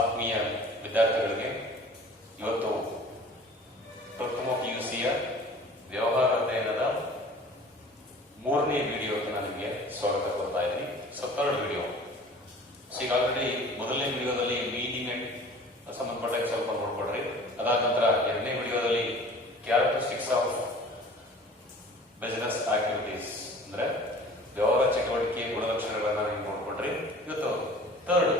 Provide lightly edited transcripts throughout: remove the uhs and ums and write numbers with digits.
ಆತ್ಮೀಯ ವಿದ್ಯಾರ್ಥಿಗಳಿಗೆ ಇವತ್ತು ಪ್ರಥಮ PUCಯ ವ್ಯವಹಾರ ಅಧ್ಯಯನದ 3ನೇ ವಿಡಿಯೋಗೆ ನಾನು ನಿಮಗೆ ಸ್ವಾಗತ ಕೊಡ್ತಾ ಇದ್ದೀನಿ. Third video. ಈಗ ಆಲ್ರೆಡಿ ಮೊದಲನೇ ವಿಡಿಯೋದಲ್ಲಿ ಮೀನಿಂಗ್ ಅಂಡ್ ಸಂಬಂಧಪಟ್ಟ ಸ್ವಲ್ಪ ನೋಡ್ಕೊಡ್ರಿ. ಅದಾದ ನಂತರ 2ನೇ ವಿಡಿಯೋದಲ್ಲಿ ಕ್ಯಾರೆಕ್ಟರಿಸ್ಟಿಕ್ಸ್ ಆಫ್ ಬಿಸಿನೆಸ್ ಆಕ್ಟಿವಿಟೀಸ್ ಅಂದ್ರೆ ವ್ಯವಹಾರ ಚಟುವಟಿಕೆ ಗುಣಲಕ್ಷಣಗಳನ್ನ ನೀವು ನೋಡ್ಕೊಂಡ್ರಿ. ಇವತ್ತು ಥರ್ಡ್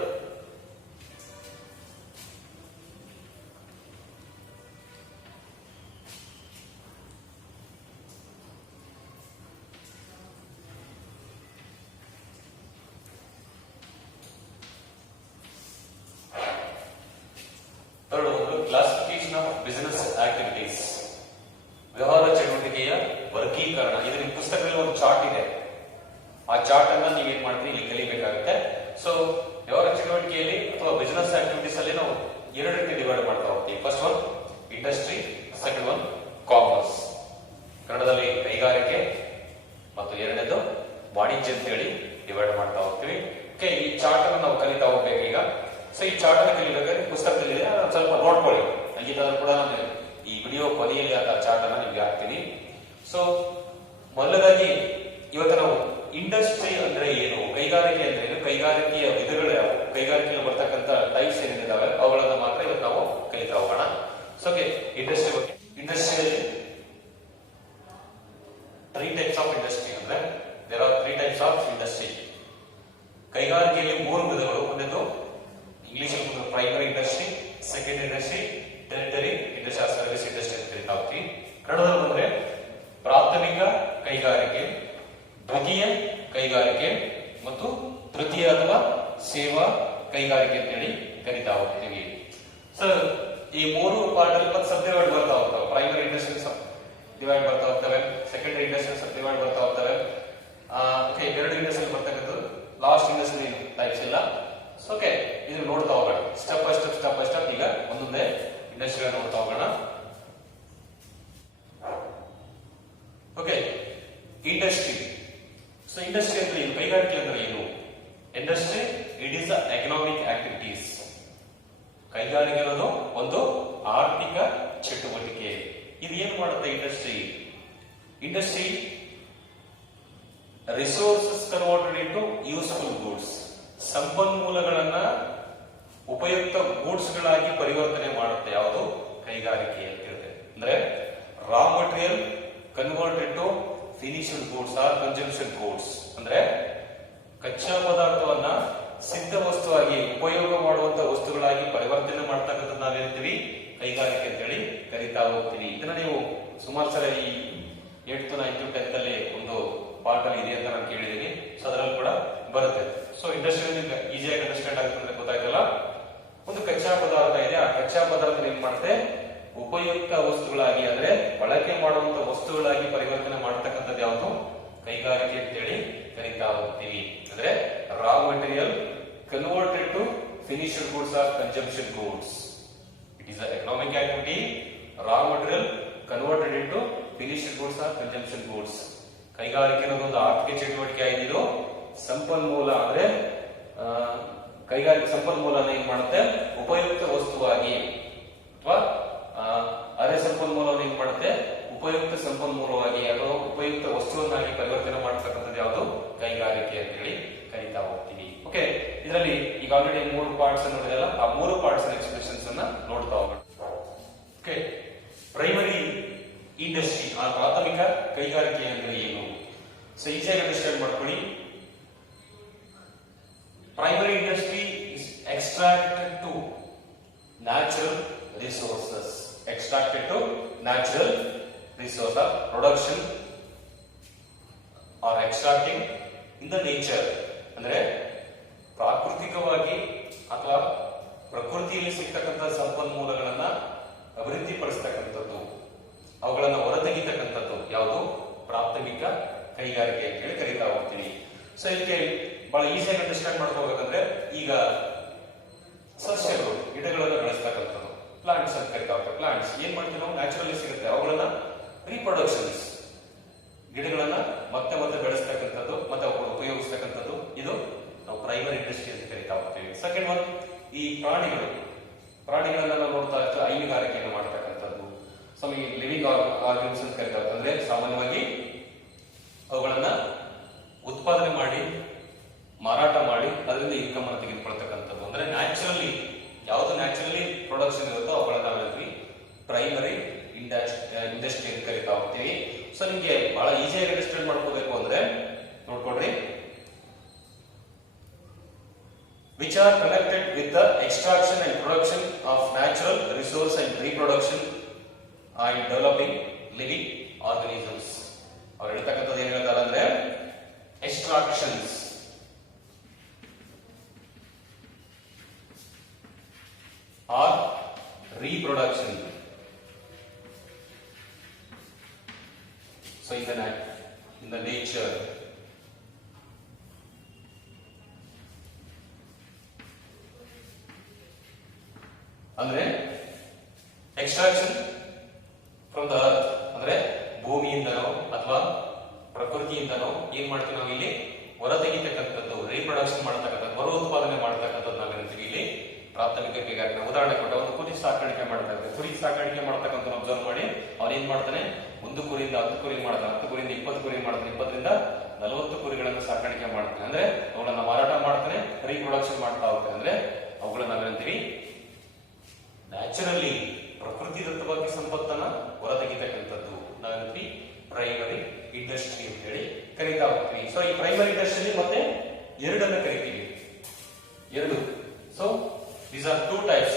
ಒಂದು ಕ್ಲಾಸಿಫಿಕೇಶನ್ ಆಫ್ ಬಿಸಿನೆಸ್ ಆಕ್ಟಿವಿಟೀಸ್, ವ್ಯವಹಾರ ಚಟುವಟಿಕೆಯ ವರ್ಗೀಕರಣ. ಇದು ನಿಮ್ಮ ಪುಸ್ತಕದಲ್ಲಿ ಒಂದು ಚಾರ್ಟ್ ಇದೆ. ಆ ಚಾರ್ಟ್ ಅನ್ನ ನೀವೇನ್ ಮಾಡ್ತೀರಿ ಇಲ್ಲಿ ಕಲಿಬೇಕಾಗುತ್ತೆ. ಸೊ ವ್ಯವಹಾರ ಚಟುವಟಿಕೆಯಲ್ಲಿ ಅಥವಾ ಬಿಸಿನೆಸ್ ಆಕ್ಟಿವಿಟೀಸ್ ಅಲ್ಲಿ ನಾವು 2 ರೀತಿ ಡಿವೈಡ್ ಮಾಡ್ತಾ ಹೋಗ್ತೀವಿ. First one industry, second one commerce. ಕನ್ನಡದಲ್ಲಿ ಕೈಗಾರಿಕೆ ಮತ್ತು 2ನೇದು ವಾಣಿಜ್ಯ ಅಂತ ಹೇಳಿ ಡಿವೈಡ್ ಮಾಡ್ತಾ ಹೋಗ್ತೀವಿ. ಓಕೆ, ಈ ಚಾರ್ಟ್ ಅನ್ನು ನಾವು ಕಲಿತಾ ಹೋಗ್ಬೇಕು ಈಗ. ಸೊ ಈ ಚಾರ್ಟ್ ಅನ್ನು ಕಲಿಬೇಕಾದ್ರೆ ಪುಸ್ತಕದಲ್ಲಿ ಇದೆ, ಸ್ವಲ್ಪ ನೋಡ್ಕೊಳ್ಳಿ. ಹಂಗಿದ್ದಾದ್ರೂ ಕೂಡ ಈ ವಿಡಿಯೋ ಕೊನೆಯಲ್ಲಿ ಆ ಚಾರ್ಟ್ ಅನ್ನ ನಿಮ್ಗೆ ಹಾಕ್ತೀನಿ. ಸೊ ಮೊದಲದಾಗಿ ಇವತ್ತು ನಾವು ಇಂಡಸ್ಟ್ರಿ ಅಂದ್ರೆ ಏನು, ಕೈಗಾರಿಕೆ ಅಂದ್ರೆ ಏನು, ಕೈಗಾರಿಕೆಯ ವಿಧಗಳು ಯಾವುವು, ಕೈಗಾರಿಕೆಯಲ್ಲಿ ಬರ್ತಕ್ಕಂಥ ಟೈಪ್ಸ್ ಏನಿದ್ದಾವೆ ಅವುಗಳನ್ನ ಮಾತ್ರ ಇವತ್ತು ನಾವು ಕಲಿತಾ ಹೋಗೋಣ. ಸೊ ಓಕೆ, ಇಂಡಸ್ಟ್ರಿ ಬಗ್ಗೆ. ಇಂಡಸ್ಟ್ರಿಯಲ್ಲಿ 3 ಟೈಪ್ಸ್ ಆಫ್ ಇಂಡಸ್ಟ್ರಿ ಅಂದ್ರೆ there are 3 types of industry. ಕೈಗಾರಿಕೆಯಲ್ಲಿ 3 ವಿಧಗಳು. ಒಂದನೇದು English primary industry, second industry, territory industry, service industry ಅಂತ ಕರಿತಾ ಹೋಗ್ತೀವಿ. ಕನ್ನಡದಲ್ಲಿ ಬಂದ್ರೆ ಪ್ರಾಥಮಿಕ ಕೈಗಾರಿಕೆ, ದ್ವಿತೀಯ ಕೈಗಾರಿಕೆ ಮತ್ತು ತೃತೀಯ ಅಥವಾ ಸೇವಾ ಕೈಗಾರಿಕೆ ಅಂತ ಹೇಳಿ ಕರಿತಾ ಹೋಗ್ತೀವಿ. ಸರ್ ಈ 3 ಪಾರ್ಟ್ ಅಲ್ಲಿ ಸಬ್ ಡಿವೈಡ್ ಬರ್ತಾ ಹೋಗ್ತವೆ. ಪ್ರೈಮರಿ ಇಂಡಸ್ಟ್ರಿ ಡಿವೈಡ್ ಬರ್ತಾ ಹೋಗ್ತವೆ, ಸೆಕೆಂಡರಿ ಇಂಡಸ್ಟ್ರಿ ಸಬ್ ಡಿವೈಡ್ ಬರ್ತಾ ಹೋಗ್ತವೆ. ಎರಡು ಇಂಡಸ್ಟ್ರಿ ಬರ್ತಕ್ಕಂಥದ್ದು, ಲಾಸ್ಟ್ ಇಂಡಸ್ಟ್ರಿ ಟೈಪ್ಸ್ ಇಲ್ಲ. ಓಕೆ, ಇದನ್ನ ನೋಡ್ತಾ ಹೋಗೋಣ ಸ್ಟೆಪ್ ಬೈ ಸ್ಟೆಪ್. ಈಗ ಒಂದೊಂದೇ ಇಂಡಸ್ಟ್ರಿ ನೋಡ್ತಾ ಹೋಗೋಣ. Okay, industry. ಸೊ ಇಂಡಸ್ಟ್ರಿ ಅಂದ್ರೆ ಏನು, ಕೈಗಾರಿಕೆ ಅಂದ್ರೆ ಏನು? Industry it is economic activities. ಕೈಗಾರಿಕೆ ಅನ್ನೋದು ಒಂದು ಆರ್ಥಿಕ ಚಟುವಟಿಕೆ. ಇದು ಏನ್ ಮಾಡುತ್ತೆ industry? Industry resources converted into useful goods. ಸಂಪನ್ಮೂಲಗಳನ್ನ ಉಪಯುಕ್ತ ಗೂಡ್ಸ್ ಗಳಾಗಿ ಪರಿವರ್ತನೆ ಮಾಡುತ್ತೆ. ಯಾವುದು? ಕೈಗಾರಿಕೆ ಅಂತ ಹೇಳಿದೆ. ಅಂದ್ರೆ raw material converted to finished goods or consumption goods. ಅಂದ್ರೆ ಕಚ್ಚಾ ಪದಾರ್ಥವನ್ನ ಸಿದ್ಧ ವಸ್ತುವಾಗಿ ಉಪಯೋಗ ಮಾಡುವಂತ ವಸ್ತುಗಳಾಗಿ ಪರಿವರ್ತನೆ ಮಾಡ್ತಕ್ಕಂಥದ್ದು ನಾವು ಹೇಳ್ತೀವಿ ಕೈಗಾರಿಕೆ ಅಂತ ಹೇಳಿ ಕರಿತಾ ಹೋಗ್ತೀವಿ. ಇದನ್ನ ನೀವು ಸುಮಾರು ಸಲ ಈ 8th, 9th, 10th ಅಲ್ಲಿ ಒಂದು ಪಾಠ ಇದೆ ಅಂತ ನಾನು ಕೇಳಿದ್ದೀನಿ. ಸೊ ಅದರಲ್ಲಿ ಕೂಡ ಬರುತ್ತೆ. ಸೊ ಇಂಡಸ್ಟ್ರಿ ಈಸಿಯಾಗಿ ಅಂಡರ್ಸ್ಟ್ಯಾಂಡ್ ಆಗುತ್ತೆ ಅಂದ್ರೆ ಗೊತ್ತಾಯ್ತಲ್ಲ. ಒಂದು ಕಚ್ಚಾ ಪದಾರ್ಥ ಇದೆ, ಆ ಕಚ್ಚಾ ಪದಾರ್ಥ ಏನ್ ಮಾಡುತ್ತೆ ಉಪಯುಕ್ತ ವಸ್ತುಗಳಾಗಿ ಅಂದ್ರೆ ಬಳಕೆ ಮಾಡುವಂತ ವಸ್ತುಗಳಾಗಿ ಪರಿವರ್ತನೆ ಮಾಡತಕ್ಕಂಥದ್ದು ಯಾವುದು? ಕೈಗಾರಿಕೆ ಅಂತೇಳಿ ಕರಿತಾ ಹೋಗ್ತೀವಿ. ಅಂದ್ರೆ raw material converted to finished goods or consumption goods. It is economic activity. Raw material converted into finished goods or consumption goods. ಕೈಗಾರಿಕೆ ಅನ್ನೋದು ಒಂದು ಆರ್ಥಿಕ ಚಟುವಟಿಕೆ ಆಗಿದ್ದು ಸಂಪನ್ಮೂಲ ಅಂದ್ರೆ ಕೈಗಾರಿಕೆ ಸಂಪನ್ಮೂಲನ ಏನ್ ಮಾಡುತ್ತೆ ಉಪಯುಕ್ತ ವಸ್ತುವಾಗಿ ಅಥವಾ ಅರೆ ಸಂಪನ್ಮೂಲವನ್ನು ಏನ್ ಮಾಡುತ್ತೆ ಉಪಯುಕ್ತ ಸಂಪನ್ಮೂಲವಾಗಿ ಅಥವಾ ಉಪಯುಕ್ತ ವಸ್ತುವನ್ನಾಗಿ ಪರಿವರ್ತನೆ ಮಾಡತಕ್ಕಂಥದ್ದು ಯಾವುದು? ಕೈಗಾರಿಕೆ ಅಂತ ಹೇಳಿ ಕರಿತಾ ಹೋಗ್ತೀವಿ. ಓಕೆ, ಇದರಲ್ಲಿ ಈಗ ಆಲ್ರೆಡಿ 3 ಪಾರ್ಟ್ಸ್ ನೋಡಿದಲ್ಲ, ಆ 3 ಪಾರ್ಟ್ಸ್ ಎಕ್ಸ್ಪ್ರೆಷನ್ಸ್ ಅನ್ನ ನೋಡ್ತಾ ಹೋಗೋಣ. ಓಕೆ, ಪ್ರೈಮರಿ ಇಂಡಸ್ಟ್ರಿ ಆ ಪ್ರಾಥಮಿಕ ಕೈಗಾರಿಕೆ ಅಂದ್ರೆ ಏನು? ಸೊ ಈಸಿಯಾಗಿ ಅಂಡರ್ಸ್ಟ್ಯಾಂಡ್ ಮಾಡ್ಕೊಳ್ಳಿ. Primary industry is extracted to natural resources. Extracted to natural resource of production or extracting in the nature. ಅಂದ್ರೆ ಪ್ರಾಕೃತಿಕವಾಗಿ ಅಥವಾ ಪ್ರಕೃತಿಯಲ್ಲಿ ಸಿಗ್ತಕ್ಕಂಥ ಸಂಪನ್ಮೂಲಗಳನ್ನ ಅಭಿವೃದ್ಧಿಪಡಿಸತಕ್ಕಂಥದ್ದು, ಅವುಗಳನ್ನ ಹೊರತೆಗಿತಕ್ಕಂಥದ್ದು ಯಾವುದು? ಪ್ರಾಥಮಿಕ ಕೈಗಾರಿಕೆ ಅಂತ ಹೇಳಿ ಕರಿತಾ ಹೋಗ್ತೀವಿ. ಸೊ ಇದಕ್ಕೆ ಬಹಳ ಈಸಿಯಾಗಿ ಅಂಡರ್ಸ್ಟ್ಯಾಂಡ್ ಮಾಡ್ಕೋಬೇಕಂದ್ರೆ ಈಗ ಸಸ್ಯಗಳು, ಗಿಡಗಳನ್ನು ಬೆಳೆಸ್ತಕ್ಕಂಥದ್ದು ಪ್ಲಾಂಟ್ಸ್ ಅಂತ ಕರಿತಾ ಹೋಗ್ತೇವೆ. ಪ್ಲಾಂಟ್ಸ್ ಏನ್ ಮಾಡ್ತೀವಿ ನಾವು? ನ್ಯಾಚುರಲಿ ಸಿಗುತ್ತೆ. ಅವುಗಳನ್ನ ರೀಪ್ರೊಡಕ್ಷನ್ಸ್, ಗಿಡಗಳನ್ನ ಮತ್ತೆ ಮತ್ತೆ ಬೆಳೆಸ್ತಕ್ಕಂಥದ್ದು ಮತ್ತೆ ಉಪಯೋಗಿಸ್ತಕ್ಕಂಥದ್ದು, ಇದು ನಾವು ಪ್ರೈಮರಿ ಇಂಡಸ್ಟ್ರಿ ಅಂತ ಕರಿತಾ ಹೋಗ್ತೀವಿ. ಸೆಕೆಂಡ್ ಒನ್ ಈ ಪ್ರಾಣಿಗಳು, ಪ್ರಾಣಿಗಳನ್ನ ನಾವು ನೋಡ್ತಾ ಇರ್ತೀವಿ, ಹೈನುಗಾರಿಕೆಯನ್ನು ಮಾಡ್ತಕ್ಕಂಥದ್ದು. ಸೊ ಈ ಲಿವಿಂಗ್ ಆರ್ಗನ್ಸ್ ಅಂತ ಕರೀತಾರೆ. ಅಂದ್ರೆ ಸಾಮಾನ್ಯವಾಗಿ ಅವುಗಳನ್ನ ಉತ್ಪಾದನೆ ಮಾಡಿ ಮಾರಾಟ ಮಾಡಿ ಅದರಿಂದ ಇನ್ಕಮ್ ಅನ್ನು ತೆಗೆದುಕೊಳ್ತಕ್ಕಂಥದ್ದು. ಅಂದ್ರೆ ನ್ಯಾಚುರಲಿ ಯಾವುದು ನ್ಯಾಚುರಲಿ ಪ್ರೊಡಕ್ಷನ್ ಇರುತ್ತೋ ಅವುಗಳನ್ನ ನಾವೇಳ್ತೀವಿ ಪ್ರೈಮರಿ ಇಂಡಸ್ಟ್ರಿ ಅಂತ ಕರಿತಾ ಹೋಗ್ತೀವಿ. ಸೊ ನಿಮ್ಗೆ ಬಹಳ ಈಸಿಯಾಗಿ ಅಂಡರ್ಸ್ಟ್ಯಾಂಡ್ ಮಾಡ್ಕೋಬೇಕು ಅಂದ್ರೆ ನೋಡ್ಕೊಡ್ರಿ, which are connected with the extraction and production of natural resource and reproduction and developing living organisms. ಅವ್ರು ಹೇಳ್ತಕ್ಕಂಥದ್ದು ಏನ್ ಹೇಳ್ತಾರೆ ಅಂದ್ರೆ extractions are reproduction. So in the nature, ಅಂದ್ರೆ ಎಕ್ಸ್ಟ್ರಾಕ್ಷನ್ ಫ್ರಮ್ ದ ಅರ್ತ್ ಅಂದ್ರೆ ಭೂಮಿಯಿಂದನೋ ಅಥವಾ ಪ್ರಕೃತಿಯಿಂದನೋ ಏನ್ ಮಾಡ್ತೀವಿ ನಾವು ಇಲ್ಲಿ ಹೊರತೆಗಿತಕ್ಕಂಥದ್ದು, ರೀಪ್ರೊಡಕ್ಷನ್ ಮಾಡತಕ್ಕಂಥದ್ದು, ಮರು ಉತ್ಪಾದನೆ ಮಾಡತಕ್ಕಂಥದ್ದು ನಾವೇನಂತೀವಿ ಇಲ್ಲಿ ಪ್ರಾಥಮಿಕ ಕೈಗಾರಿಕೆ. ಉದಾಹರಣೆ ಕೊಟ್ಟ ಒಂದು ಕುರಿ ಸಾಕಾಣಿಕೆ ಮಾಡ್ತಾ ಇದ್ದಾರೆ. ಕುರಿ ಸಾಕಾಣಿಕೆ ಮಾಡ್ತಕ್ಕಂಥ ಅಬ್ಸರ್ವ್ ಮಾಡಿ, ಅವನೇನ್ ಮಾಡ್ತಾನೆ, 1 ಕುರಿಯಿಂದ 10 ಕುರಿ ಮಾಡ್ತಾನೆ, 10 ಕುರಿಯಿಂದ 20 ಕುರಿ ಮಾಡ್ತಾನೆ, 20ರಿಂದ 40 ಕುರಿಗಳನ್ನು ಸಾಕಾಣಿಕೆ ಮಾಡ್ತಾನೆ. ಅಂದ್ರೆ ಅವುಗಳನ್ನ ಮಾರಾಟ ಮಾಡ್ತಾನೆ, ರೀಪ್ರೊಡಕ್ಷನ್ ಮಾಡ್ತಾ ಹೋಗ್ತಾನೆ. ಅಂದ್ರೆ ಅವುಗಳನ್ನ ನಾವೇನಂತೀವಿ ನ್ಯಾಚುರಲಿ ಪ್ರಕೃತಿದತ್ತವಾಗಿ ಸಂಪತ್ತನ್ನ ಹೊರತೆಗಿತಕ್ಕಂಥದ್ದು ನಾವೇನಂತೀವಿ ಪ್ರೈಮರಿ ಇಂಡಸ್ಟ್ರಿ ಅಂತ ಹೇಳಿ ಕರೀತಾ ಹೋಗ್ತೀವಿ. ಸೊ ಈ ಪ್ರೈಮರಿ ಇಂಡಸ್ಟ್ರಿ ಮತ್ತೆ ಎರಡನ್ನ ಕರಿತೀವಿ, ಎರಡು. So these are two types.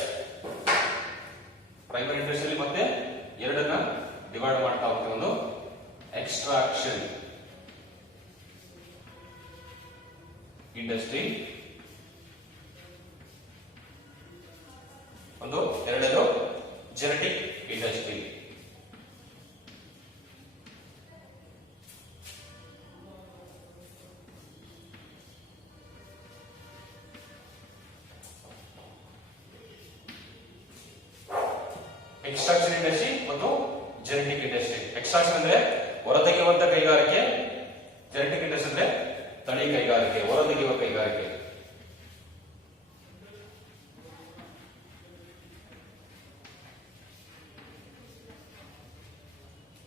Primary industry ಮತ್ತೆ ಎರಡನ್ನ ಡಿವೈಡ್ ಮಾಡ್ತಾ ಹೋಗ್ತೀವಿ. ಒಂದು ಎಕ್ಸ್ಟ್ರಾಕ್ಷನ್ ಇಂಡಸ್ಟ್ರಿ, ಒಂದು ಎರಡನೇದು ಜೆನೆಟಿಕ್ ಇಂಡಸ್ಟ್ರಿ. ಎಕ್ಸ್ಟ್ರಾಕ್ಷನ್ ಇಂಡಸ್ಟ್ರಿ ಮತ್ತು ಜೆನೆಟಿಕ್ ಇಂಡಸ್ಟ್ರಿ. ಎಕ್ಸ್ಟ್ರಾಕ್ಷನ್ ಅಂದ್ರೆ ಹೊರತೆಗೆಯುವಂತ ಕೈಗಾರಿಕೆ, ಜೆನೆಟಿಕ್ ಇಂಡಸ್ಟ್ರಿ ಅಂದ್ರೆ ತಳಿ ಕೈಗಾರಿಕೆ, ಹೊರತೆಗೆಯುವ ಕೈಗಾರಿಕೆ.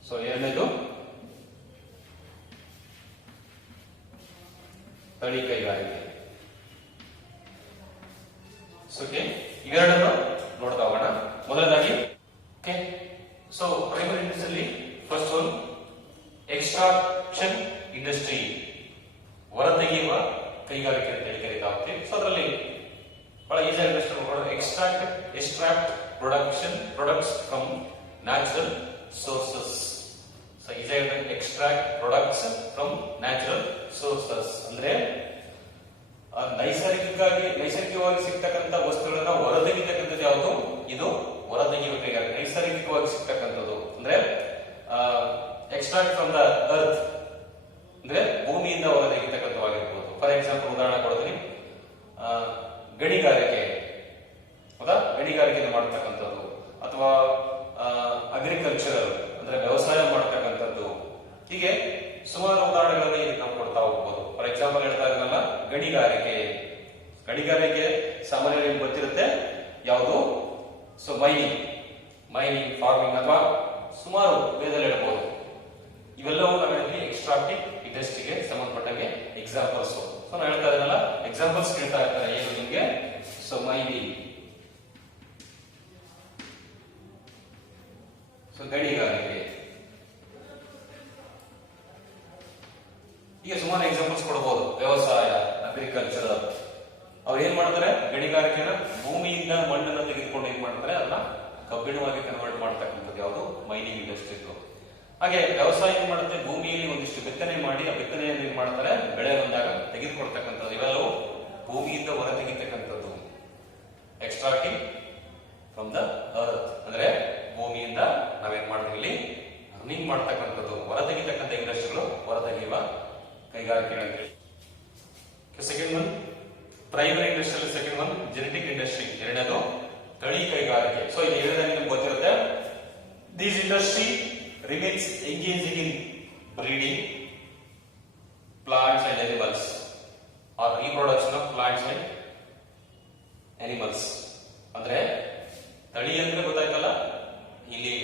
ಸೊ ಎರಡನೇದು ತಳಿ ಕೈಗಾರಿಕೆ. ಓಕೆ, ಇವೆರಡನ್ನು ನೋಡ್ತಾ ಹೋಗೋಣ. ಮೊದಲನೇದಾಗಿ okay, so primary industry first one extraction industry, ಹೊರತೆಗೆಯುವ ಕೈಗಾರಿಕೆ ಅಂತ ಹೇಳಿ ಕರೀತಾ ಹೋಗ್ತೀವಿ. ಸೊ ಅದರಲ್ಲಿ ಬಹಳ easy understand extract products from natural sources. So easy extract products from natural sources ಅಂದ್ರೆ ನೈಸರ್ಗಿಕವಾಗಿ ಸಿಗ್ತಕ್ಕಂಥ ವಸ್ತುಗಳನ್ನ ಹೊರತೆಗಿತಕ್ಕಂಥದ್ದು ಯಾವುದು, ಇದು ಹೊರತೆಗೆಯುವ ಕೈಗಾರಿಕೆ. ನೈಸರ್ಗಿಕವಾಗಿ ಸಿಗ್ತಕ್ಕಂಥದ್ದು ಅಂದ್ರೆ ಎಕ್ಸ್ಟ್ರಾಕ್ಟ್ ಫ್ರಮ್ ದ ಅರ್ತ್ ಅಂದ್ರೆ ಭೂಮಿಯಿಂದ ಹೊರತೆಗಿತಕ್ಕಂಥವಾಗಿರ್ಬೋದು. ಫಾರ್ ಎಕ್ಸಾಂಪಲ್ ಉದಾಹರಣೆ ಕೊಡ್ತೀನಿ, ಗಣಿಗಾರಿಕೆ, ಹೌದಾ, ಗಣಿಗಾರಿಕೆ ಮಾಡ್ತಕ್ಕಂಥದ್ದು, ಅಥವಾ ಅಗ್ರಿಕಲ್ಚರಲ್ ಅಂದ್ರೆ ವ್ಯವಸಾಯ ಮಾಡ್ತಕ್ಕಂಥದ್ದು. ಹೀಗೆ ಸುಮಾರು ಉದಾಹರಣೆಗಳಲ್ಲಿ ನಾವು ಕೊಡ್ತಾ ಹೋಗ್ಬೋದು. ಫಾರ್ ಎಕ್ಸಾಂಪಲ್ ಹೇಳ್ತಾ ಇದ್ರಲ್ಲ ಗಣಿಗಾರಿಕೆ ಸಾಮಾನ್ಯವಾಗಿ ಗೊತ್ತಿರುತ್ತೆ ಯಾವುದು, ಸೊ ಮೈನಿಂಗ್ ಫಾರ್ಮಿಂಗ್ ಅಥವಾ ಸುಮಾರು ವೇದಲ್ಲಿ ಹೇಳ್ಬೋದು. ಇವೆಲ್ಲವೂ ನಾವೇಳಿ ಎಕ್ಸ್ಟ್ರಾಕ್ಟಿವ್ ಇಂಡಸ್ಟ್ರಿಗೆ ಸಂಬಂಧಪಟ್ಟಂಗೆ ಎಕ್ಸಾಂಪಲ್ಸ್. ಸೊ ನಾನು ಹೇಳ್ತಾ ಇದ್ದೀನಲ್ಲ ಎಕ್ಸಾಂಪಲ್ಸ್ ಕೇಳ್ತಾ ಇರ್ತಾರೆ ಏನು ನಿಮ್ಗೆ. ಸೊ ಮೈನಿಂಗ್, ಸೊ ಗಣಿಗಾರಿಕೆ, ಈಗ ಸುಮಾರು ಎಕ್ಸಾಂಪಲ್ಸ್ ಕೊಡಬಹುದು. ವ್ಯವಸಾಯ, ಅಗ್ರಿಕಲ್ಚರ್. ಅವ್ರು ಏನ್ ಮಾಡ್ತಾರೆ, ಗಣಿಗಾರಿಕೆನ ಭೂಮಿಯಿಂದ ಮಣ್ಣನ್ನು ತೆಗೆದುಕೊಂಡು ಏನ್ ಮಾಡ್ತಾರೆ, ಅದನ್ನ ಕಬ್ಬಿಣವಾಗಿ ಕನ್ವರ್ಟ್ ಮಾಡ್ತಕ್ಕಂಥದ್ದು ಯಾವುದು, ಮೈನಿಂಗ್ ಇಂಡಸ್ಟ್ರಿ. ಹಾಗೆ ವ್ಯವಸಾಯ ಏನ್ ಮಾಡುತ್ತೆ, ಭೂಮಿಯಲ್ಲಿ ಒಂದಿಷ್ಟು ಬಿತ್ತನೆ ಮಾಡಿ ಆ ಬಿತ್ತನೆಯನ್ನು ಏನ್ ಮಾಡ್ತಾರೆ, ಬೆಳೆ ಬಂದಾಗ ತೆಗೆದುಕೊಡ್ತಕ್ಕಂಥದ್ದು. ಇವೆಲ್ಲವೂ ಭೂಮಿಯಿಂದ ಹೊರ ತೆಗಿತಕ್ಕಂಥದ್ದು. ಎಕ್ಸ್ಟ್ರಾಕ್ಟಿಂಗ್ ಫ್ರಮ್ ದ ಅರ್ತ್ ಅಂದ್ರೆ ಭೂಮಿಯಿಂದ ನಾವೇನ್ ಮಾಡ್ತೀವಿ ಇಲ್ಲಿ ಅರ್ನಿಂಗ್ ಮಾಡ್ತಕ್ಕಂಥದ್ದು. ಹೊರ ತೆಗಿತಕ್ಕಂಥ ಇಂಡಸ್ಟ್ರಿಗಳು, ಹೊರ ತೆಗೆಯುವ ಕೈಗಾರಿಕೆಗಳು. Second one primary industry, second one genetic industry, ಎರಡನೇದು ತಳಿ ಕೈಗಾರಿಕೆ. ಸೊ ಇದು ಹೇಳಿದಾಗ ನಿಮ್ಗೆ ಗೊತ್ತಿರುತ್ತೆ. This industry remains engaging in breeding plants and animals or reproduction of plants and animals. ಅಂದ್ರೆ ತಳಿ ಅಂದ್ರೆ ಗೊತ್ತಾಯ್ತಲ್ಲ, ಇಲ್ಲಿ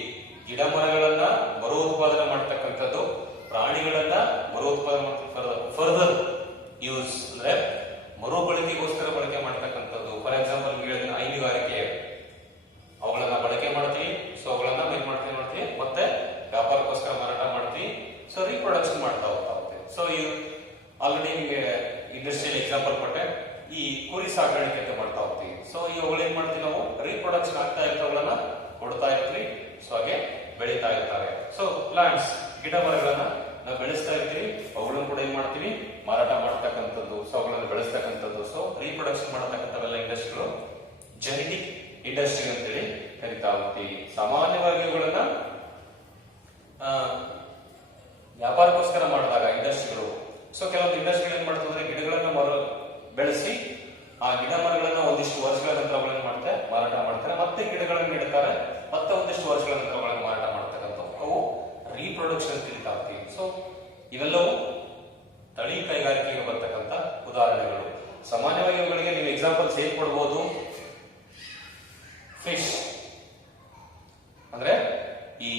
ಗಿಡ ಮರಗಳನ್ನ ಮರೋತ್ಪಾದನೆ ಮಾಡ್ತಕ್ಕಂಥದ್ದು, ಪ್ರಾಣಿಗಳನ್ನ ಮರೋತ್ಪಾದನೆ ಫರ್ದರ್ ಯೂಸ್ ಅಂದ್ರೆ ಮರುಬಳಕೆಗೋಸ್ಕರ ಬಳಕೆ ಮಾಡ್ತಕ್ಕಂಥದ್ದು. ಫಾರ್ ಎಕ್ಸಾಂಪಲ್ ಹೇಳಿದ ಹೈನುಗಾರಿಕೆ, ಅವುಗಳನ್ನ ಬಳಕೆ ಮಾಡ್ತೀವಿ, ಸೊ ಅವುಗಳನ್ನ ಏನ್ ಮಾಡ್ತೀವಿ ಮತ್ತೆ ವ್ಯಾಪಾರಕ್ಕೋಸ್ಕರ ಮಾರಾಟ ಮಾಡ್ತೀವಿ, ಸೊ ರೀಪ್ರೊಡಕ್ಷನ್ ಮಾಡ್ತಾ ಹೋಗ್ತಾ. ಸೊ ಈ ಆಲ್ರೆಡಿ ನಿಮಗೆ ಇಂಡಸ್ಟ್ರಿಯಲ್ ಎಕ್ಸಾಂಪಲ್ ಕೊಟ್ಟೆ, ಈ ಕುರಿ ಸಾಕಾಣಿಕೆ ಅಂತ ಮಾಡ್ತಾ ಹೋಗ್ತೀವಿ. ಸೊ ಇವುಗಳು ಏನ್ ಮಾಡ್ತೀವಿ ನಾವು, ರೀಪ್ರೊಡಕ್ಷನ್ ಆಗ್ತಾ ಇರ್ತವುಗಳನ್ನ ಕೊಡ್ತಾ ಇರ್ತೀವಿ, ಸೊ ಹಾಗೆ ಬೆಳೀತಾ ಇರ್ತಾರೆ. ಸೊ ಪ್ಲಾಂಟ್ಸ್, ಗಿಡ ಮರಗಳನ್ನ ನಾವು ಬೆಳೆಸ್ತಾ ಇರ್ತೀವಿ, ಅವುಗಳನ್ನು ಕೂಡ ಏನ್ ಮಾಡ್ತೀವಿ, ಮಾರಾಟ ಮಾಡ್ತಕ್ಕಂಥದ್ದು, ಸೊ ಅವುಗಳನ್ನು ಬೆಳೆಸ್ತಕ್ಕಂಥದ್ದು. ಸೊ ರೀಪ್ರೊಡಕ್ಷನ್ ಮಾಡತಕ್ಕಂಥವೆಲ್ಲ ಇಂಡಸ್ಟ್ರಿಗಳು ಜೆನೆಟಿಕ್ ಇಂಡಸ್ಟ್ರಿ ಅಂತೇಳಿ ಕರಿತಾ ಹೋಗ್ತೀವಿ. ಸಾಮಾನ್ಯವಾಗಿ ಇವುಗಳನ್ನ ವ್ಯಾಪಾರಕ್ಕೋಸ್ಕರ ಮಾಡಿದಾಗ ಇಂಡಸ್ಟ್ರಿಗಳು, ಸೊ ಕೆಲವೊಂದು ಇಂಡಸ್ಟ್ರಿಗಳು ಏನ್ ಮಾಡ್ತಂದ್ರೆ ಗಿಡಗಳನ್ನ ಬೆಳೆಸಿ ಆ ಗಿಡ ಮರಗಳನ್ನ ಒಂದಿಷ್ಟು ವರ್ಷಗಳ ನಂತರ ಅವುಗಳನ್ನ ಮಾಡ್ತಾರೆ, ಮಾರಾಟ ಮಾಡ್ತಾರೆ, ಮತ್ತೆ ಗಿಡಗಳನ್ನು ಇಡ್ತಾರೆ, ಮತ್ತೆ ಒಂದಿಷ್ಟು ವರ್ಷಗಳ ನಂತರ ಅವುಗಳನ್ನ ಮಾರಾಟ ಮಾಡ್ತಕ್ಕಂಥವು, ಅವು ರೀಪ್ರೊಡಕ್ಷನ್ ತಿಳಿತಾ ಹೋಗ್ತೀವಿ. ಸೊ ಇವೆಲ್ಲವೂ ತಳಿ ಕೈಗಾರಿಕೆಗೆ ಬರ್ತಕ್ಕಂಥ ಉದಾಹರಣೆಗಳು. ಸಾಮಾನ್ಯವಾಗಿ ಅವುಗಳಿಗೆ ನೀವು ಎಕ್ಸಾಂಪಲ್ಸ್ ಹೇಗೆ ಕೊಡ್ಬೋದು, ಫಿಶ್ ಅಂದ್ರೆ ಈ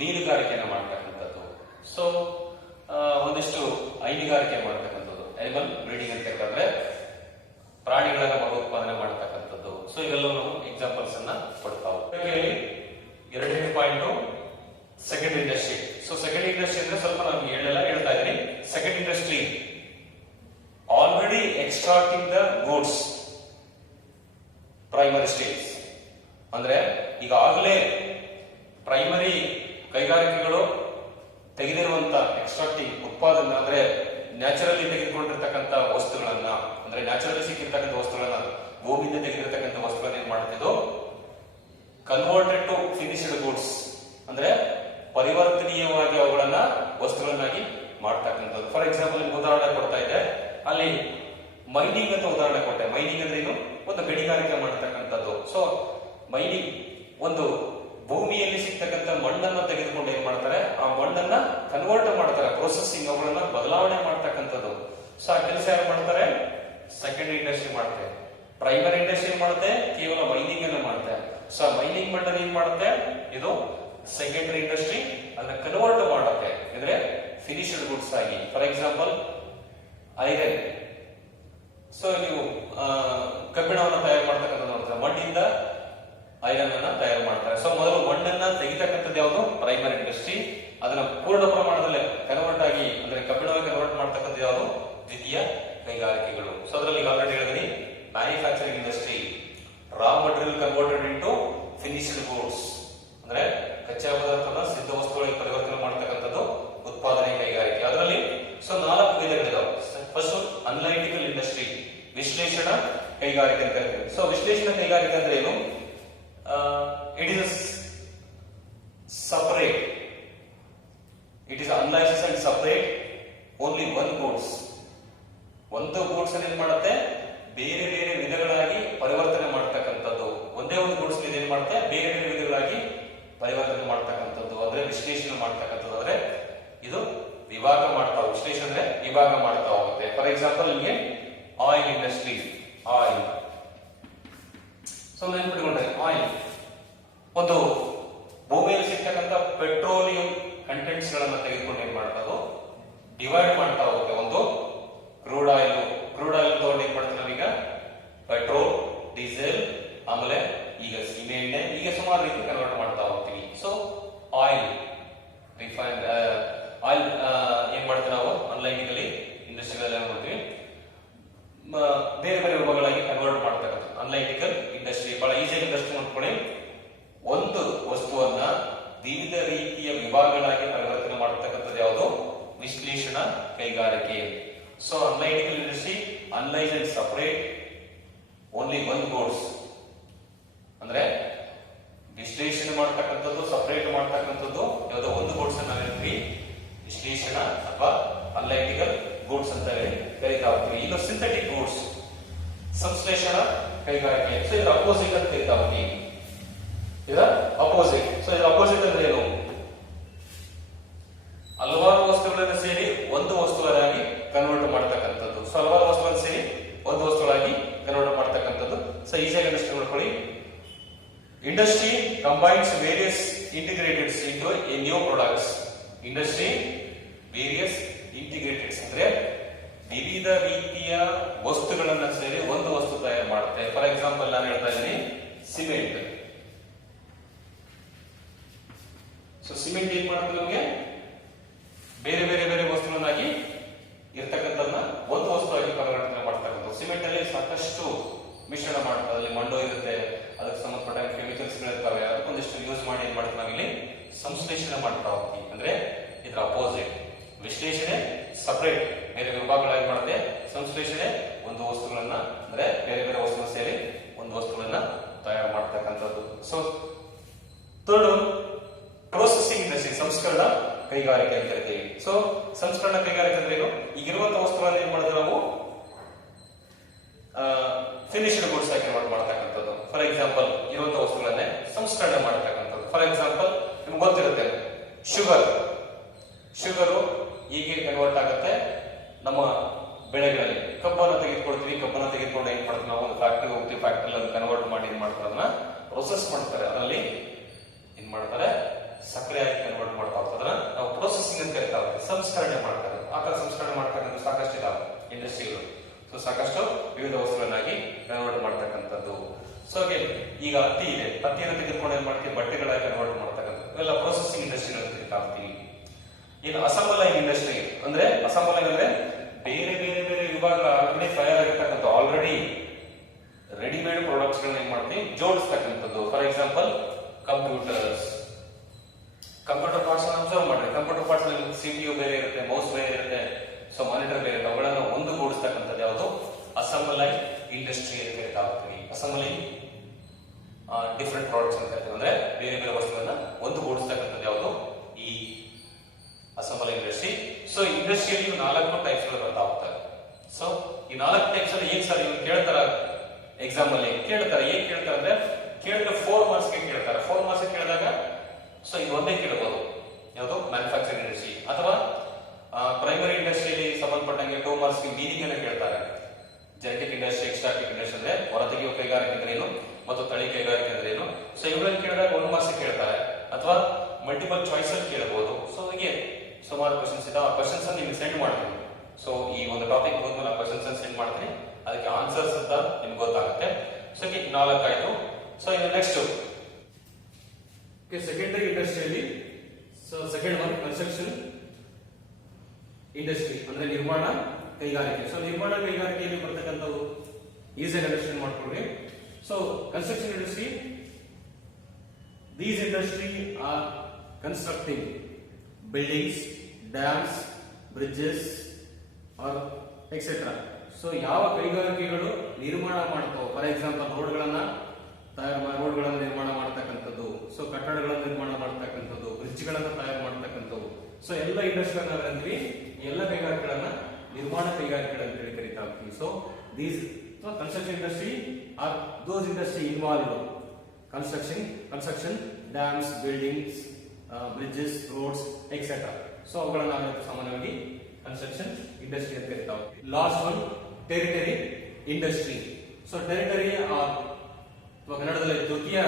ಮೀನುಗಾರಿಕೆಯನ್ನು ಮಾಡ್ತಕ್ಕಂಥದ್ದು, ಸೊ ಒಂದಿಷ್ಟು ಹೈನುಗಾರಿಕೆ ಮಾಡ್ತಕ್ಕಂಥದ್ದು, ಅನಿಮಲ್ ಬ್ರೀಡಿಂಗ್ ಅಂತ ಹೇಳಿದ್ರೆ ಪ್ರಾಣಿಗಳನ್ನ ಮರುತ್ಪಾದನೆ ಮಾಡ್ತಕ್ಕಂಥದ್ದು. ಸೊ ಇವೆಲ್ಲವೂ ನಾವು ಎಕ್ಸಾಂಪಲ್ಸ್ ಅನ್ನ ಕೊಡ್ತಾವೆ. ಎರಡನೇ point second industry. So second industry ಅಂದ್ರೆ ಸ್ವಲ್ಪ ನಾನು ಹೇಳ್ತಾ ಇದ್ದೀನಿ. Second industry already extracting the goods primary stage, ಅಂದ್ರೆ ಈಗಾಗಲೇ ಪ್ರೈಮರಿ ಕೈಗಾರಿಕೆಗಳು ತೆಗೆದಿರುವಂತ ಎಕ್ಸ್ಟ್ರಾಕ್ಟಿಂಗ್ ಉತ್ಪಾದನೆ ಅಂದ್ರೆ ನ್ಯಾಚುರಲಿ ತೆಗೆದುಕೊಂಡಿರ್ತಕ್ಕಂಥ ವಸ್ತುಗಳನ್ನ, ಅಂದ್ರೆ ನ್ಯಾಚುರಲಿ ಸಿಕ್ಕಿರ್ತಕ್ಕಂಥ ವಸ್ತುಗಳನ್ನ, ಭೂಮಿಯಿಂದ ತೆಗೆದಿರ್ತಕ್ಕಂಥ ವಸ್ತುಗಳನ್ನ ಏನ್ ಮಾಡ್ತಿದ್ದು, ಕನ್ವರ್ಟೆಡ್ ಟು ಫಿನಿಶ್ಡ್ ಗೂಡ್ಸ್ ಅಂದ್ರೆ ಪರಿವರ್ತನೀಯವಾಗಿ ಅವುಗಳನ್ನ ವಸ್ತುಗಳನ್ನಾಗಿ ಮಾಡ್ತಕ್ಕಂಥದ್ದು. ಫಾರ್ ಎಕ್ಸಾಂಪಲ್ ಉದಾಹರಣೆ ಕೊಡ್ತಾ ಇದೆ, ಅಲ್ಲಿ ಮೈನಿಂಗ್ ಅಂತ ಉದಾಹರಣೆ ಕೊಟ್ಟೆ. ಮೈನಿಂಗ್ ಅಂದ್ರೆ ಏನು, ಒಂದು ಗಣಿಗಾರಿಕೆ ಮಾಡ್ತಕ್ಕಂಥದ್ದು. ಸೊ ಮೈನಿಂಗ್ ಒಂದು ಭೂಮಿಯಲ್ಲಿ ಸಿಗ್ತಕ್ಕಂಥ ಮಣ್ಣನ್ನ ತೆಗೆದುಕೊಂಡು ಏನ್ ಮಾಡ್ತಾರೆ, ಆ ಮಣ್ಣನ್ನ ಕನ್ವರ್ಟ್ ಮಾಡ್ತಾರೆ, ಪ್ರೊಸೆಸಿಂಗ್ ಅವುಗಳನ್ನ ಬದಲಾವಣೆ ಮಾಡ್ತಕ್ಕಂಥದ್ದು. ಸೊ ಆ ಕೆಲಸ ಯಾರು ಮಾಡ್ತಾರೆ, ಸೆಕೆಂಡ್ ಇಂಡಸ್ಟ್ರಿ ಮಾಡುತ್ತೆ. ಪ್ರೈಮರಿ ಇಂಡಸ್ಟ್ರಿ ಮಾಡುತ್ತೆ, ಕೇವಲ ಮೈನಿಂಗ್ ಅನ್ನು ಮಾಡುತ್ತೆ. ಸೊ ಮೈನಿಂಗ್ ಮಣ್ಣನ್ನು ಏನ್ ಮಾಡುತ್ತೆ, ಇದು ಸೆಕೆಂಡರಿ ಇಂಡಸ್ಟ್ರಿ ಅದನ್ನ ಕನ್ವರ್ಟ್ ಮಾಡುತ್ತೆ, ಅಂದ್ರೆ ಫಿನಿಶ್ಡ್ ಗುಡ್ಸ್ ಆಗಿ. For example iron. ಸೊ ನೀವು ಕಬ್ಬಿಣವನ್ನು ತಯಾರು ಮಾಡ್ತಕ್ಕಂಥ ನೋಡ್ತಾರೆ, ಮಣ್ಣಿಂದ ಐರನ್ ಅನ್ನ ತಯಾರು ಮಾಡ್ತಾರೆ. ಸೊ ಮೊದಲು ಮಣ್ಣನ್ನ ತೆಗಿತಕ್ಕಂಥದ್ದು ಯಾವುದು, ಪ್ರೈಮರಿ ಇಂಡಸ್ಟ್ರಿ. ಅದನ್ನ ಪೂರ್ಣ ಪ್ರಮಾಣದಲ್ಲಿ ಕನ್ವರ್ಟ್ ಆಗಿ ಅಂದ್ರೆ ಕಬ್ಬಿಣವಾಗಿ ಕನ್ವರ್ಟ್ ಮಾಡ್ತಕ್ಕಂಥ ಯಾವುದು, ದ್ವಿತೀಯ ಕೈಗಾರಿಕೆಗಳು. ಸೊ ಅದರಲ್ಲಿ ಆಲ್ರೆಡಿ ಹೇಳಿದ್ರಿ, ಮ್ಯಾನುಫ್ಯಾಕ್ಚರಿಂಗ್ ಇಂಡಸ್ಟ್ರಿ, ರಾ material converted into finished goods ಅಂದ್ರೆ ಕಚ್ಚಾ ಪದಾರ್ಥನ ಸಿದ್ಧ ವಸ್ತುಗಳಿಗೆ ಪರಿವರ್ತನೆ ಮಾಡ್ತಕ್ಕಂಥದ್ದು ಉತ್ಪಾದನೆ ಕೈಗಾರಿಕೆ. ಅದರಲ್ಲಿ ಸೊ 4 ವಿಧಗಳಿದಾವೆ. ಫಸ್ಟ್ ಅನಲೈಟಿಕಲ್ ಇಂಡಸ್ಟ್ರಿ, ವಿಶ್ಲೇಷಣಾ ಕೈಗಾರಿಕೆ ಅಂತ ಹೇಳ್ತೀವಿ. ಸೊ ವಿಶ್ಲೇಷಣಾ ಕೈಗಾರಿಕೆ ಅಂದ್ರೆ ಏನು, it is separate, it is analysis and separate only one goods. ಒಂದು ಗೂಡ್ಸ್ ಏನ್ ಮಾಡುತ್ತೆ, ಬೇರೆ ಬೇರೆ ವಿಧಗಳಾಗಿ ಪರಿವರ್ತನೆ ಮಾಡ್ತಕ್ಕಂಥದ್ದು. ಒಂದೇ ಒಂದು ಗೂಡ್ಸ್ ಏನ್ ಮಾಡುತ್ತೆ, ಬೇರೆ ಬೇರೆ ವಿಧಗಳಾಗಿ ಪರಿವರ್ತನೆ ಮಾಡ್ತಕ್ಕಂಥದ್ದು ಅಂದ್ರೆ ವಿಶ್ಲೇಷಣೆ ಮಾಡ್ತಕ್ಕಂಥದ್ದು. ಅಂದ್ರೆ ಇದು ವಿಭಾಗ ಮಾಡ್ತಾ, ವಿಶ್ಲೇಷಣೆ ಅಂದ್ರೆ ವಿಭಾಗ ಮಾಡ್ತಾ ಹೋಗುತ್ತೆ. ಫಾರ್ ಎಕ್ಸಾಂಪಲ್ ನಿಮಗೆ ಆಯಿಲ್ ಇಂಡಸ್ಟ್ರಿ, ಆಯಿಲ್. ಸೊ ನೆನ್ಪಿಟ್ಕೊಂಡ್ರೆ ಆಯಿಲ್ ಒಂದು ಭೂಮಿಯಲ್ಲಿ ಸಿಗ್ತಕ್ಕಂಥ ಪೆಟ್ರೋಲಿಯಂ ಕಂಟೆಂಟ್ಸ್ ಗಳನ್ನ ತೆಗೆದುಕೊಂಡು ಏನ್ ಮಾಡ್ತದೋ ಡಿವೈಡ್ ಮಾಡ್ತಾ ಹೋಗುತ್ತೆ. ಒಂದು ಕ್ರೂಡ್ ಆಯಿಲ್ ತಗೊಂಡು ಏನ್ ಮಾಡ್ತೀವಿ ನಾವೀಗ, ಪೆಟ್ರೋಲ್, ಡೀಸೆಲ್, ಆಮೇಲೆ ಈಗ ಸೀಮೆ ಎಣ್ಣೆ, ಈಗ ಸುಮಾರು ರೀತಿ ಕನ್ವರ್ಟ್ ಮಾಡ್ತಾ ಹೋಗ್ತೀವಿ. ಸೊ ಆಯಿಲ್ ರಿಫೈನ್ಡ್ ಆಯಿಲ್ ಏನ್ ಮಾಡ್ತೀವಿ ನಾವು ಅನಲೈಟಿಕಲಿ ಇಂಡಸ್ಟ್ರಿಗಳಲ್ಲಿ ಏನ್ ಮಾಡ್ತೀವಿ, ಬೇರೆ ಬೇರೆ ವಿಭಾಗಗಳಾಗಿ ಕನ್ವರ್ಟ್ ಮಾಡ್ತಕ್ಕಂಥ ಅನಲೈಟಿಕಲ್ ಇಂಡಸ್ಟ್ರಿ. ಬಹಳ ಈಸಿಯಾಗಿ ಇಂಡಸ್ಟ್ರಿ ಮಾಡ್ಕೊಳ್ಳಿ. ಒಂದು ವಸ್ತುವನ್ನ ವಿವಿಧ ರೀತಿಯ ವಿಭಾಗಗಳಾಗಿ ಪರಿವರ್ತನೆ ಮಾಡತಕ್ಕಂಥದ್ದು ಯಾವುದು, ವಿಶ್ಲೇಷಣಾ ಕೈಗಾರಿಕೆ. So analytical industry analyse and separate only one goods ಅಂದ್ರೆ ವಿಶ್ಲೇಷಣೆ ಮಾಡ್ತಕ್ಕಂಥದ್ದು, ಸಪರೇಟ್ ಮಾಡ್ತಕ್ಕಂಥದ್ದು ಯಾವುದೋ ಒಂದು ಗೂಡ್ಸ್ ಅನ್ನ ಹೇಳ್ತೀವಿ ವಿಶ್ಲೇಷಣಾ ಅಥವಾ ಅನಲೈಟಿಕಲ್ ಗೂಡ್ಸ್ ಅಂತ ಹೇಳಿ ಕರೀತಾ ಹೋಗ್ತೀವಿ. ಈಗ ಸಿಂಥೆಟಿಕ್ ಗೂಡ್ಸ್ ಸಂಶ್ಲೇಷಣಾ ಕೈಗಾರಿಕೆ. ಸೊ ಇದರ ಅಪೋಸಿಟ್ ಅಂತ ಕರೀತಾ ಹೋಗ್ತೀವಿ, ಇದರ ಅಪೋಸಿಟ್. ಸೊ ಇದರ ಅಪೋಸಿಟ್ ಅಂದ್ರೆ ಏನು, ಹಲವಾರು ವಸ್ತುಗಳನ್ನು ಸೇರಿ ಒಂದು ವಸ್ತುಗಳಾಗಿ ಕನ್ವರ್ಟ್ ಮಾಡ್ತಕ್ಕಂಥದ್ದು. ಸೊ ಹಲವಾರು ವಸ್ತುಗಳನ್ನು ಸೇರಿ ಒಂದು ವಸ್ತುಗಳಾಗಿ ಕನ್ವರ್ಟ್ ಮಾಡ್ತಕ್ಕಂಥದ್ದು. ಸೊ ಈಸಿಯಾಗಿ ಅಂಡರ್ಸ್ಟ್ಯಾಂಡ್ ಮಾಡ್ಕೊಳ್ಳಿ. Industry combines various integrateds into a new products. Industry various integrateds ಅಂದ್ರೆ ವಿವಿಧ ರೀತಿಯ ವಸ್ತುಗಳನ್ನ ಸೇರಿ ಒಂದು ವಸ್ತು ತಯಾರು ಮಾಡುತ್ತೆ. ಫಾರ್ ಎಕ್ಸಾಂಪಲ್ ನಾನು ಹೇಳ್ತಾ ಇದ್ದೀನಿ ಸಿಮೆಂಟ್. ಸೊ ಸಿಮೆಂಟ್ ಏನ್ ಮಾಡುತ್ತೆ, ನಮಗೆ ಬೇರೆ ಬೇರೆ ಬೇರೆ ವಸ್ತುಗಳನ್ನಾಗಿ ಇರ್ತಕ್ಕಂಥದ್ದನ್ನ ಒಂದು ವಸ್ತುವಾಗಿ ಪರಿವರ್ತನೆ ಮಾಡ್ತಕ್ಕಂಥದ್ದು. ಸಿಮೆಂಟ್ ಅಲ್ಲಿ ಸಾಕಷ್ಟು ಮಿಶ್ರಣ ಮಾಡ್ತಾರೆ, ಅಲ್ಲಿ ಮಣ್ಣು ಇರುತ್ತೆ, ಅದಕ್ಕೆ ಸಂಬಂಧಪಟ್ಟ ಕೆಮಿಕಲ್ಸ್ ಗಳಿರ್ತವೆ, ಅದಕ್ಕೊಂದಿಷ್ಟು ಯೂಸ್ ಮಾಡಿ ಏನ್ ಮಾಡ್ತೀವಿ ನಾವಿಲ್ಲಿ ಸಂಶ್ಲೇಷಣೆ ಮಾಡ್ತಾ ಹೋಗ್ತೀವಿ. ಅಂದ್ರೆ ಇದರ ಅಪೋಸಿಟ್. ವಿಶ್ಲೇಷಣೆ ಸಪರೇಟ್ ಬೇರೆ ವಿಭಾಗಗಳಾಗಿ ಮಾಡುತ್ತೆ, ಸಂಶ್ಲೇಷಣೆ ಒಂದು ವಸ್ತುಗಳನ್ನ ಅಂದ್ರೆ ಬೇರೆ ಬೇರೆ ವಸ್ತುಗಳು ಸೇರಿ ಒಂದು ವಸ್ತುಗಳನ್ನ ತಯಾರು ಮಾಡ್ತಕ್ಕಂಥದ್ದು. ಸೊ ಥರ್ಡ್ ಪ್ರೊಸೆಸಿಂಗ್ ಇಂಡಸ್ಟ್ರಿ, ಸಂಸ್ಕರಣ ಕೈಗಾರಿಕೆ ಅಂತ ಕರಿತೀವಿ. ಸೊ ಸಂಸ್ಕರಣ ಕೈಗಾರಿಕೆ ಅಂದ್ರೆ ಏನು, ಈಗಿರುವಂತಹ ವಸ್ತುಗಳನ್ನ ಏನ್ ಮಾಡಿದ್ರೆ ನಾವು ಫಿನಿಶ್ಡ್ ಗುಡ್ಸ್ ಆಗಿ ಮಾಡ್ತಕ್ಕಂಥದ್ದು. ಫಾರ್ ಎಕ್ಸಾಂಪಲ್ ಇರುವಂತಹ ವಸ್ತುಗಳನ್ನೇ ಸಂಸ್ಕರಣೆ ಮಾಡ್ತಕ್ಕಂಥದ್ದು. ಫಾರ್ ಎಕ್ಸಾಂಪಲ್ ನಿಮ್ಗೆ ಗೊತ್ತಿರುತ್ತೆ ಶುಗರು ಹೀಗೆ ಕನ್ವರ್ಟ್ ಆಗುತ್ತೆ ನಮ್ಮ ಬೆಳೆಗಳಲ್ಲಿ. ಕಬ್ಬನ್ನು ತೆಗೆದುಕೊಳ್ತೀವಿ, ಕಬ್ಬನ್ನು ತೆಗೆದುಕೊಂಡು ಏನ್ ಮಾಡ್ತೀವಿ ನಾವು ಒಂದು ಫ್ಯಾಕ್ಟರಿ ಹೋಗ್ತೀವಿ, ಫ್ಯಾಕ್ಟರಿ ಅಲ್ಲಿ ಕನ್ವರ್ಟ್ ಮಾಡಿ ಏನ್ ಮಾಡ್ತಾರೆ, ಅದನ್ನ ಪ್ರೊಸೆಸ್ ಮಾಡ್ತಾರೆ, ಅದರಲ್ಲಿ ಏನ್ ಮಾಡ್ತಾರೆ ಸಕ್ಕರೆ ಆಗಿ ಕನ್ವರ್ಟ್ ಮಾಡ್ತಾ ಹೋಗ್ತದನ್ನ ನಾವು ಪ್ರೊಸೆಸಿಂಗ್ ಅಂತ ಕರಿತಾವೆ, ಸಂಸ್ಕರಣೆ ಮಾಡ್ತಾರೆ. ಆತರ ಸಂಸ್ಕರಣೆ ಮಾಡ್ತಕ್ಕಂಥ ಸಾಕಷ್ಟು ಇದಾವೆ ಇಂಡಸ್ಟ್ರಿಗಳು. ಸೊ ಸಾಕಷ್ಟು ವಿವಿಧ ವಸ್ತುಗಳನ್ನಾಗಿ ಕನ್ವರ್ಟ್ ಮಾಡ್ತಕ್ಕಂಥದ್ದು. ಸೊ ಈಗ ಹತ್ತಿ ಇದೆ, ಹತ್ತಿಯನ್ನು ತೆಗೆದುಕೊಂಡು ಏನ್ ಮಾಡ್ತೀವಿ ಬಟ್ಟೆಗಳಾಗಿ ಕನ್ವರ್ಟ್ ಮಾಡ್ತಕ್ಕಂಥದ್ದು, ಇವೆಲ್ಲ ಪ್ರೊಸೆಸಿಂಗ್ ಇಂಡಸ್ಟ್ರಿ ಅಂತ ಕರಿತಾಗ್ತೀವಿ. ಇನ್ನು ಅಸೆಂಬಲಿಂಗ್ ಇಂಡಸ್ಟ್ರಿ ಅಂದ್ರೆ ಅಸೆಂಬಲಿಂಗ್ ಅಂದ್ರೆ ಬೇರೆ ಬೇರೆ ಬೇರೆ ವಿಭಾಗಗಳ ಆಲ್ರೆಡಿ ತಯಾರಾಗಿರ್ತಕ್ಕಂಥ ಆಲ್ರೆಡಿ ರೆಡಿಮೇಡ್ ಪ್ರಾಡಕ್ಟ್ಸ್ ಗಳನ್ನ ಏನ್ ಮಾಡ್ತೀವಿ ಜೋಡಿಸ್ತಕ್ಕಂಥದ್ದು. For example computer parts observe ಮಾಡ್ರಿ. ಕಂಪ್ಯೂಟರ್ ಪಾರ್ಟ್ಸ್ ಸಿಪಿಯು ಬೇರೆ ಇರುತ್ತೆ, ಮೌಸ್ ಬೇರೆ ಇರುತ್ತೆ, ಸೊ ಮಾನಿಟರ್ ಬೇರೆ ಇರುತ್ತೆ, ಅವುಗಳನ್ನ ಒಂದು ಗೂಡಿಸ್ತಕ್ಕಂಥದ್ದು ಯಾವುದು ಅಸೆಂಬಲಿಂಗ್ ಇಂಡಸ್ಟ್ರಿ ಅಂತ ಕರಿತಾ ಹೋಗ್ತೀವಿ. ಅಸೆಂಬಲಿಂಗ್ ಡಿಫರೆಂಟ್ ಪ್ರಾಡಕ್ಟ್ಸ್ ಅಂತ ಕರಿತೀವಿ, ಅಂದ್ರೆ ಬೇರೆ ಬೇರೆ ವಸ್ತುಗಳನ್ನ ಒಂದು ಗೂಡಿಸ್ತಕ್ಕಂಥದ್ದು ಯಾವುದು ಈ ಅಸೆಂಬಲಿಂಗ್ ಇಂಡಸ್ಟ್ರಿ. ಸೊ ಇಂಡಸ್ಟ್ರಿಯಲ್ಲಿ 4 ಟೈಪ್ಸ್ ಗಳು ಬರ್ತಾ ಹೋಗ್ತಾರೆ. ಸೊ ಈ 4 ಟೈಪ್ಸ್ ಅಲ್ಲಿ ಏನ್ ಸರ್ ಇವ್ರು ಕೇಳ್ತಾರ ಎಕ್ಸಾಮ್ ಅಲ್ಲಿ ಕೇಳ್ತಾರೆ, ಏನ್ ಕೇಳ್ತಾರೆ ಅಂದ್ರೆ ಕೇಳಿದ್ರೆ 4 ಮಾರ್ಕ್ಸ್ ಗೆ ಕೇಳ್ತಾರೆ. 4 ಮಾರ್ಕ್ಸ್ ಕೇಳಿದಾಗ ಸೊ ಇದು ಒಂದೇ ಕೇಳಬಹುದು, ಯಾವುದು ಮ್ಯಾನುಫ್ಯಾಕ್ಚರಿಂಗ್ ಇಂಡಸ್ಟ್ರಿ. ಅಥವಾ ಪ್ರೈಮರಿ ಇಂಡಸ್ಟ್ರಿಯಲ್ಲಿ ಸಂಬಂಧಪಟ್ಟಂಗೆ 2 ಮಾರ್ಕ್ಸ್ ಗೆ ಮೀನಿಂಗ್ ಅನ್ನು ಕೇಳ್ತಾರೆ. ಜೆನೆಟಿಕ್ ಇಂಡಸ್ಟ್ರಿ, ಎಕ್ಸ್ಟ್ರಾಕ್ಟಿವ್ ಇಂಡಸ್ಟ್ರಿ ಅಂದ್ರೆ ಹೊರತೆಗೆಯುವ ಕೈಗಾರಿಕೆ ಅಂದ್ರೆ ಏನು ಮತ್ತು ತಳಿ ಕೈಗಾರಿಕೆ ಅಂದ್ರೆ ಏನು. ಸೊ ಇವುಗಳಲ್ಲಿ ಕೇಳಿದಾಗ 1 ಮಾರ್ಕ್ಸ್ ಕೇಳ್ತಾರೆ, ಅಥವಾ ಮಲ್ಟಿಪಲ್ ಚಾಯ್ಸ್ ಅಲ್ಲಿ ಕೇಳಬಹುದು. ಸೊ ಹೀಗೆ ಸುಮಾರು ಕ್ವಶನ್ಸ್ ಇದಾವೆ. ಆ ಕ್ವಶನ್ಸ್ ಅನ್ನು ನಿಮ್ಗೆ ಸೆಂಡ್ ಮಾಡ್ತೀನಿ. ಸೊ ಈ ಒಂದು ಟಾಪಿಕ್ ಹೋದ್ಮೇಲೆ ಆ ಕ್ವಶನ್ಸ್ ಅನ್ನು ಸೆಂಡ್ ಮಾಡ್ತೀನಿ, ಅದಕ್ಕೆ ಆನ್ಸರ್ಸ್ ಅಂತ ನಿಮ್ಗೆ ಗೊತ್ತಾಗುತ್ತೆ. ಸೊ 4 ಆಯ್ತು. ಸೊ ಇನ್ನು ನೆಕ್ಸ್ಟ್ ಸೆಕೆಂಡರಿ ಇಂಡಸ್ಟ್ರಿಯಲ್ಲಿ so second one construction industry ಅಂದ್ರೆ ನಿರ್ಮಾಣ ಕೈಗಾರಿಕೆ. ಸೊ ನಿರ್ಮಾಣ ಕೈಗಾರಿಕೆಯಲ್ಲಿ ಬರ್ತಕ್ಕಂಥವು ಈಸಿಯಾಗಿ ಅಂಡರ್ಸ್ಟ್ಯಾಂಡ್ ಮಾಡ್ಕೊಳ್ಳಿ. So construction industry, these industry are constructing buildings, dams, bridges or etc. So ಯಾವ ಕೈಗಾರಿಕೆಗಳು ನಿರ್ಮಾಣ ಮಾಡ್ತಾವೆ, ಫಾರ್ ಎಕ್ಸಾಂಪಲ್ ರೋಡ್ಗಳನ್ನ ನಿರ್ಮಾಣ ಮಾಡ್ತಕ್ಕಂಥದ್ದು, ಸೊ ಕಟ್ಟಡಗಳನ್ನು ನಿರ್ಮಾಣ ಮಾಡ್ತಕ್ಕಂಥದ್ದು, ಬ್ರಿಡ್ಜ್ ಗಳನ್ನ ತಯಾರು ಮಾಡ್ತಕ್ಕಂಥದ್ದು. ಸೊ ಎಲ್ಲ ಇಂಡಸ್ಟ್ರಿಗಳನ್ನ ಅಂತೀವಿ, ಎಲ್ಲ ಕೈಗಾರಿಕೆಗಳನ್ನ ನಿರ್ಮಾಣ ಕೈಗಾರಿಕೆಗಳು ಅಂತ ಹೇಳಿ ಕರಿತಾ ಹೋಗ್ತೀವಿ. So these construction industry are those industry involved construction dams, buildings, bridges, roads etcetera. So ಅವುಗಳನ್ನ ಸಾಮಾನ್ಯವಾಗಿ ಕನ್ಸ್ಟ್ರಕ್ಷನ್ ಇಂಡಸ್ಟ್ರಿ ಅಂತ ಕರಿತಾ ಹೋಗ್ತೀವಿ. Last one territory industry. So territory ಕನ್ನಡದಲ್ಲಿ ತೃತೀಯ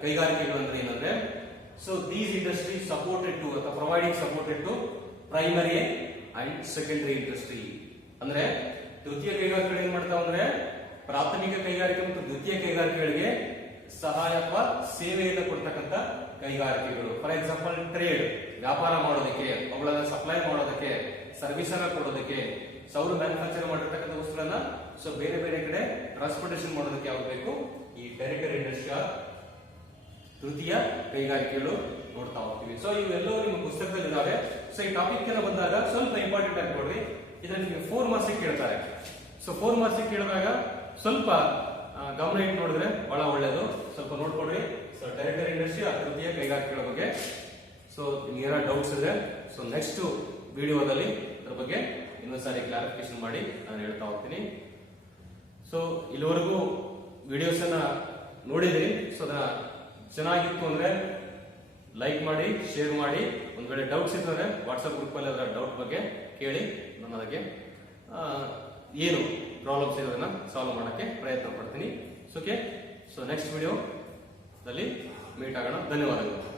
ಕೈಗಾರಿಕೆಗಳು ಅಂದ್ರೆ ಏನಂದ್ರೆ, so these industry supported to ಅಥವಾ providing supported to primary and secondary industry. ಅಂದ್ರೆ ತೃತೀಯ ಕೈಗಾರಿಕೆಗಳು ಏನ್ ಮಾಡ್ತಾವ ಅಂದ್ರೆ ಪ್ರಾಥಮಿಕ ಕೈಗಾರಿಕೆ ಮತ್ತು ದ್ವಿತೀಯ ಕೈಗಾರಿಕೆಗಳಿಗೆ ಸಹಾಯ ಅಥವಾ ಸೇವೆಯನ್ನು ಕೊಡ್ತಕ್ಕಂಥ ಕೈಗಾರಿಕೆಗಳು. ಫಾರ್ ಎಕ್ಸಾಂಪಲ್ ಟ್ರೇಡ್, ವ್ಯಾಪಾರ ಮಾಡೋದಕ್ಕೆ, ಅವುಗಳನ್ನ ಸಪ್ಲೈ ಮಾಡೋದಕ್ಕೆ, ಸರ್ವಿಸ್ ಅನ್ನ ಕೊಡೋದಕ್ಕೆ, ಸೌರ ಮ್ಯಾನುಫ್ಯಾಕ್ಚರ್ ಮಾಡಿರ್ತಕ್ಕಂಥ ವಸ್ತುಗಳನ್ನ ಸೊ ಬೇರೆ ಬೇರೆ ಕಡೆ ಟ್ರಾನ್ಸ್ಪೋರ್ಟೇಷನ್ ಮಾಡೋದಕ್ಕೆ ಯಾವ್ದು ಬೇಕು, ಈ ಟೆರಿಟರಿ ಇಂಡಸ್ಟ್ರಿ ತೃತೀಯ ಕೈಗಾರಿಕೆಗಳು ನೋಡ್ತಾ ಹೋಗ್ತೀವಿ. ಸೊ ಇವೆಲ್ಲವೂ ನಿಮ್ಮ ಪುಸ್ತಕದಲ್ಲಿ ಇದಾವೆ. ಸೊ ಈ ಟಾಪಿಕ್ ಎಲ್ಲ ಬಂದಾಗ ಸ್ವಲ್ಪ ಇಂಪಾರ್ಟೆಂಟ್ ಆಗಿ ನೋಡ್ರಿ, ಇದನ್ನ ನಿಮಗೆ 4 ಮಾರ್ಕ್ಸ್ ಕೇಳ್ತಾರೆ. ಸೊ 4 ಮಾರ್ಕ್ಸ್ ಕೇಳಿದಾಗ ಸ್ವಲ್ಪ ಗಮನ ಇಟ್ಟು ನೋಡಿದ್ರೆ ಬಹಳ ಒಳ್ಳೇದು. ಸ್ವಲ್ಪ ನೋಡ್ಕೊಡ್ರಿ. ಸೊ ಟೆರಿಟರಿ ಇಂಡಸ್ಟ್ರಿ ತೃತೀಯ ಕೈಗಾರಿಕೆಗಳ ಬಗ್ಗೆ ಸೊ ನಿಮ್ಗೆ ಏನೋ ಡೌಟ್ಸ್ ಇದೆ, ಸೊ ನೆಕ್ಸ್ಟ್ ವಿಡಿಯೋದಲ್ಲಿ ಅದ್ರ ಬಗ್ಗೆ ಇನ್ನೊಂದ್ಸಾರಿ ಕ್ಲಾರಿಫಿಕೇಶನ್ ಮಾಡಿ ನಾನು ಹೇಳ್ತಾ ಹೋಗ್ತೀನಿ. ಸೊ ಇಲ್ಲಿವರೆಗೂ ವಿಡಿಯೋಸ್ ಅನ್ನ ನೋಡಿದ್ರಿ. ಸೊ ಅದನ್ನ ಚೆನ್ನಾಗಿತ್ತು ಅಂದ್ರೆ ಲೈಕ್ ಮಾಡಿ, ಶೇರ್ ಮಾಡಿ. ಒಂದ್ ವೇಳೆ ಡೌಟ್ಸ್ ಇದ್ರೆ ವಾಟ್ಸ್ಆಪ್ ಗ್ರೂಪ್ ಅಲ್ಲಿ ಅದರ ಡೌಟ್ ಬಗ್ಗೆ ಕೇಳಿ, ನಾನು ಅದಕ್ಕೆ ಏನು ಪ್ರಾಬ್ಲಮ್ಸ್ ಇರೋದನ್ನ ಸಾಲ್ವ್ ಮಾಡಕ್ಕೆ ಪ್ರಯತ್ನ ಪಡ್ತೀನಿ. ಓಕೆ, ಸೊ ನೆಕ್ಸ್ಟ್ ವಿಡಿಯೋ ದಲ್ಲಿ ಮೀಟ್ ಆಗೋಣ. ಧನ್ಯವಾದಗಳು.